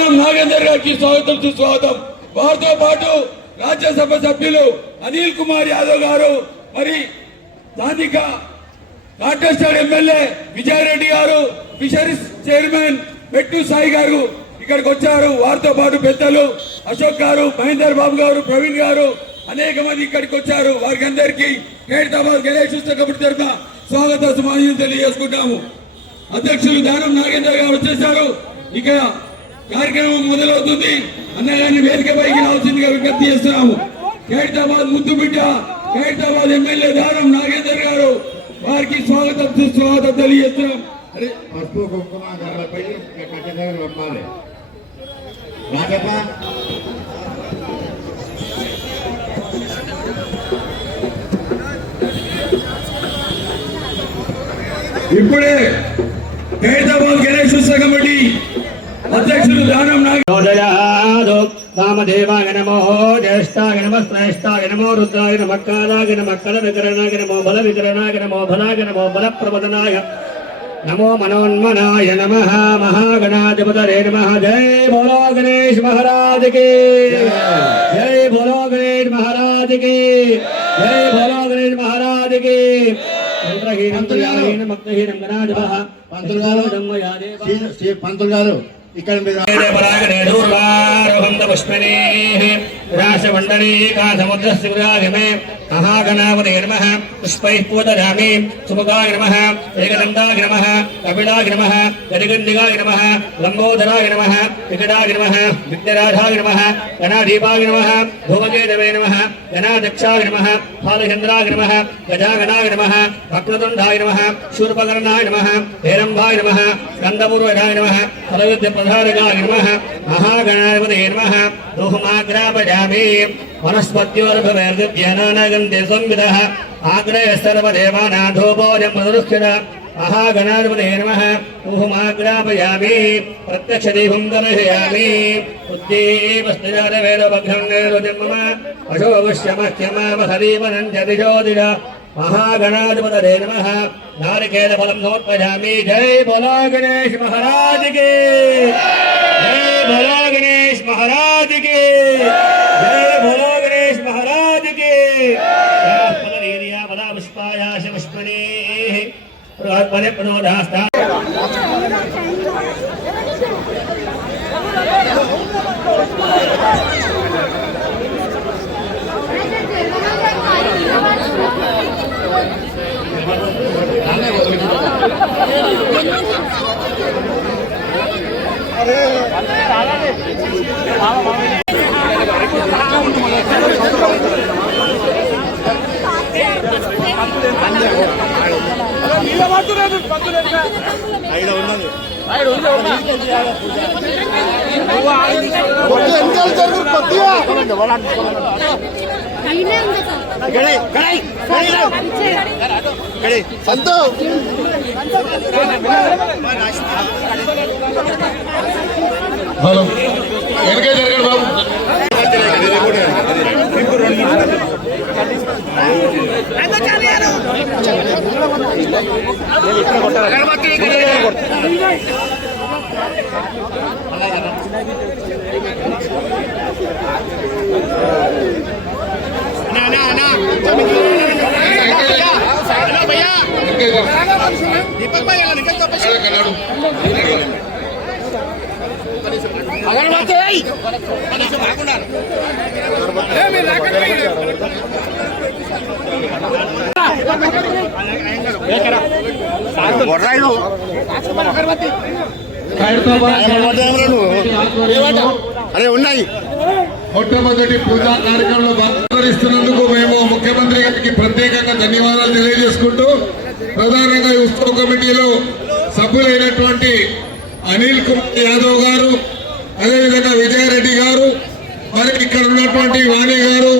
నాగేందర్ గారికి స్వాగతం సుస్వాగతం. వారితో పాటు రాజ్యసభ సభ్యులు అనిల్ కుమార్ యాదవ్ గారు, మరి స్థానిక కాంటెస్టెడ్ ఎమ్మెల్యే విజయారెడ్డి గారు, ఫిషరీస్ చైర్మన్ మెట్టు సాయి గారు ఇక్కడికి వచ్చారు. వారితో పాటు పెద్దలు అశోక్ గారు, మహేందర్ బాబు గారు, ప్రవీణ్ గారు అనేక మంది ఇక్కడికి వచ్చారు. వారికి అందరికీ ఖైరతాబాద్ గణేష్ ఉత్సవ కమిటీ తరఫున స్వాగత సమాజం తెలియజేసుకుంటాము. అధ్యక్షులు దానం నాగేందర్ గారు వచ్చేశారు. ఇక కార్యక్రమం మొదలవుతుంది. అన్నగారిని వేదికపైకి రావాల్సిందిగా విజ్ఞప్తి చేస్తున్నాము. ఖైరతాబాద్ ముద్దు బిడ్డ ఖైరతాబాద్ ఎమ్మెల్యే దానం నాగేందర్ గారు, వారికి స్వాగతం సుస్వాగతం తెలియజేస్తున్నాం. ఇప్పుడే ఖైరతాబాద్ గణేష్ ఉత్సవ కమిటీ అధ్యక్షులు దానం వామదేవాయ నమో, జ్యేష్ఠాయ నమః, శ్రేష్ఠాయ నమో, రుద్రాయ నమః, కాలాయ నమః, కల వికరణాయ నమో, బల వికరణాయ నమో, బలాయ నమో, బల ప్రబోధనాయ నమో, మనోన్మనాయ నమః, మహాగణాధిపతయే నమః. జై బోలో గణేష్ మహారాజ్ కి, జై బోలో గణేష్ మహారాజ్ కి, జై బోలో గణేష్ మహారాజ్ కి. పంతులు గారు ఇక్కడ महागणापते नमः, पुष्पैः पूजयामि. सुमुखाय नमः, एकदन्ताय नमः, कपिलाय नमः, गदिगण्डिकाय नमः, लम्बोदराय नमः, विकटाय नमः, विघ्नराजाय नमः, गणाधीपाय नमः, धूमकेतवे नमः, गणाध्यक्षाय नमः, फालचन्द्राय नमः, गजाननाय नमः, वक्रतुण्डाय नमः, शूर्पकर्णाय नमः, हेरम्बाय नमः, स्कन्दपूर्वजाय नमः, फलविद्यप्रधारकाय नमः. महागणापते नमः. दोहमाग्रापयामि. वनस्पत्योर्भवेर्गन्ते संविदः आग्रह सर्वदेवानाधोपोजमनुष्ठित. महागणाधिपते नमः. ऊहमाग्रापयामि. प्रत्यक्षदीपं दर्शयामि. उद्दीपस्तिरवेदभग्रङ्गेरुजन्म अशोभश्यमह्यमावहरीवनञ्जतिजोतिज. महागणाधिपतये नमः. नारिकेलफलं समर्पयामि. जय बोलो गणेश महाराज की, जय बोलो गणेश महाराज की, जय बोलो गणेश महाराज की. फलरीर्या पुष्पायाश पुष्पणेः बृहत्पदे प्रणोदास्ता. హలో వెనకే జరగండి బాబు. అరే ఉన్నాయి. మొట్టమొదటి పూజా కార్యక్రమంలో భాగవహిస్తున్నందుకు మేము ముఖ్యమంత్రి గారికి ప్రత్యేకంగా ధన్యవాదాలు తెలియజేసుకుంటూ, ప్రధానంగా ఈ ఉత్సవ కమిటీలో సభ్యులైనటువంటి అనిల్ కుమార్ యాదవ్ గారు, అదేవిధంగా విజయారెడ్డి గారు, మరి ఇక్కడ ఉన్నటువంటి వాణి గారు,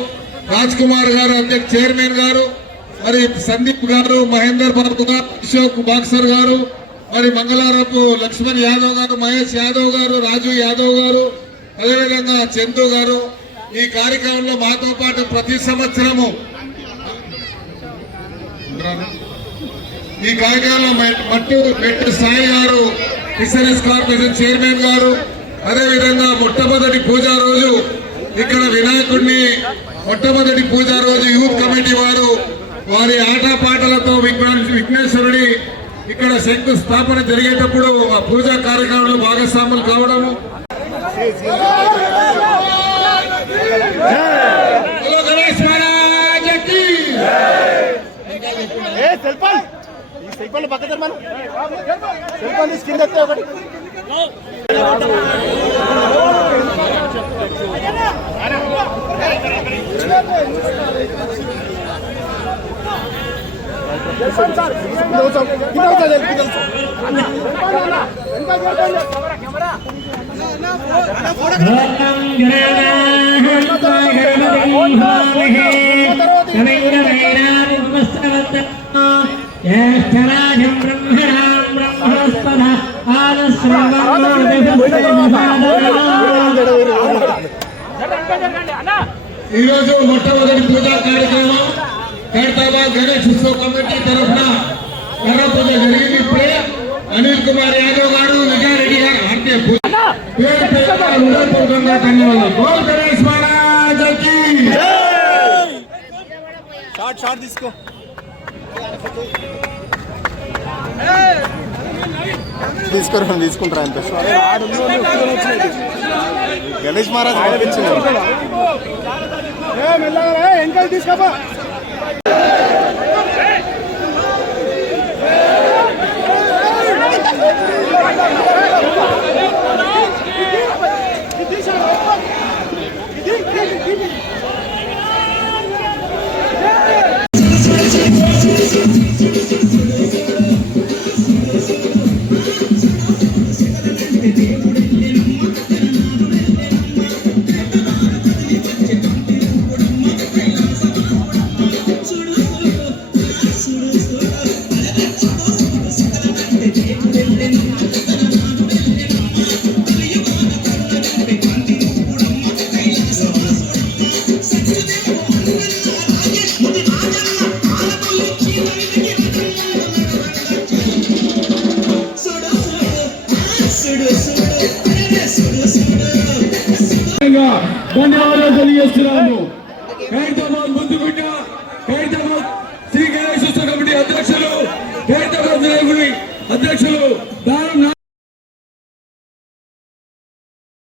రాజ్ కుమార్ గారు అధ్యక్ష చైర్మన్ గారు, మరి సందీప్ గారు, మహేందర్ బాబు గారు, అశోక్ బాక్సర్ గారు, మరి మంగళారపు లక్ష్మణ్ యాదవ్ గారు, మహేష్ యాదవ్ గారు, రాజు యాదవ్ గారు, అదేవిధంగా చందు గారు ఈ కార్యక్రమంలో మాతో పాటు ప్రతి సంవత్సరము ఈ కార్యక్రమంలో మెట్టు సాయి గారు, ఫిషరీస్ కార్పొరేషన్ చైర్మన్ గారు, అదేవిధంగా మొట్టమొదటి పూజా రోజు ఇక్కడ వినాయకుడిని మొట్టమొదటి పూజా రోజు యూత్ కమిటీ వారు వారి ఆటపాటలతో విఘ్నేశ్వరుడి ఇక్కడ శంకుస్థాపన జరిగేటప్పుడు ఆ పూజా కార్యక్రమంలో భాగస్వాములు కావడము. హలో గణేష్ మహారాజకి సెల్ఫోన్ పక్కన మనం సెల్ఫోన్ స్క్రీన్ ఎత్తే ఒకటి జ్యేష్ఠరాజం బ్రహ్మణాం బ్రహ్మస్పద ఈరోజు మొట్టమొదటి పూజా కార్యక్రమం ఖైరతాబాద్ గణేష్ ఉత్సవ కమిటీ తరఫున కర్ర పూజ జరిగింది. ఇప్పుడే అనిల్ కుమార్ యాదవ్ గారు విజయారెడ్డి గారు ఆర్కే పూజ హృదయపూర్వకంగా ధన్యవాదాలు. గోల్ గణేష్ మహారాజకి షార్ట్ తీసుకో తీసుకుంటారా అంత గణేష్ మహారాజ్ ఇంకా తీసుకోపా ధన్యవాదాలు తెలియజేస్తున్నాము. ఖైరతాబాద్ ముందు బిడ్డ ఖైరతాబాద్ శ్రీ గణేష్ ఉత్సవ కమిటీ అధ్యక్షులు ఖైరతాబాద్ అధ్యక్షులు దానం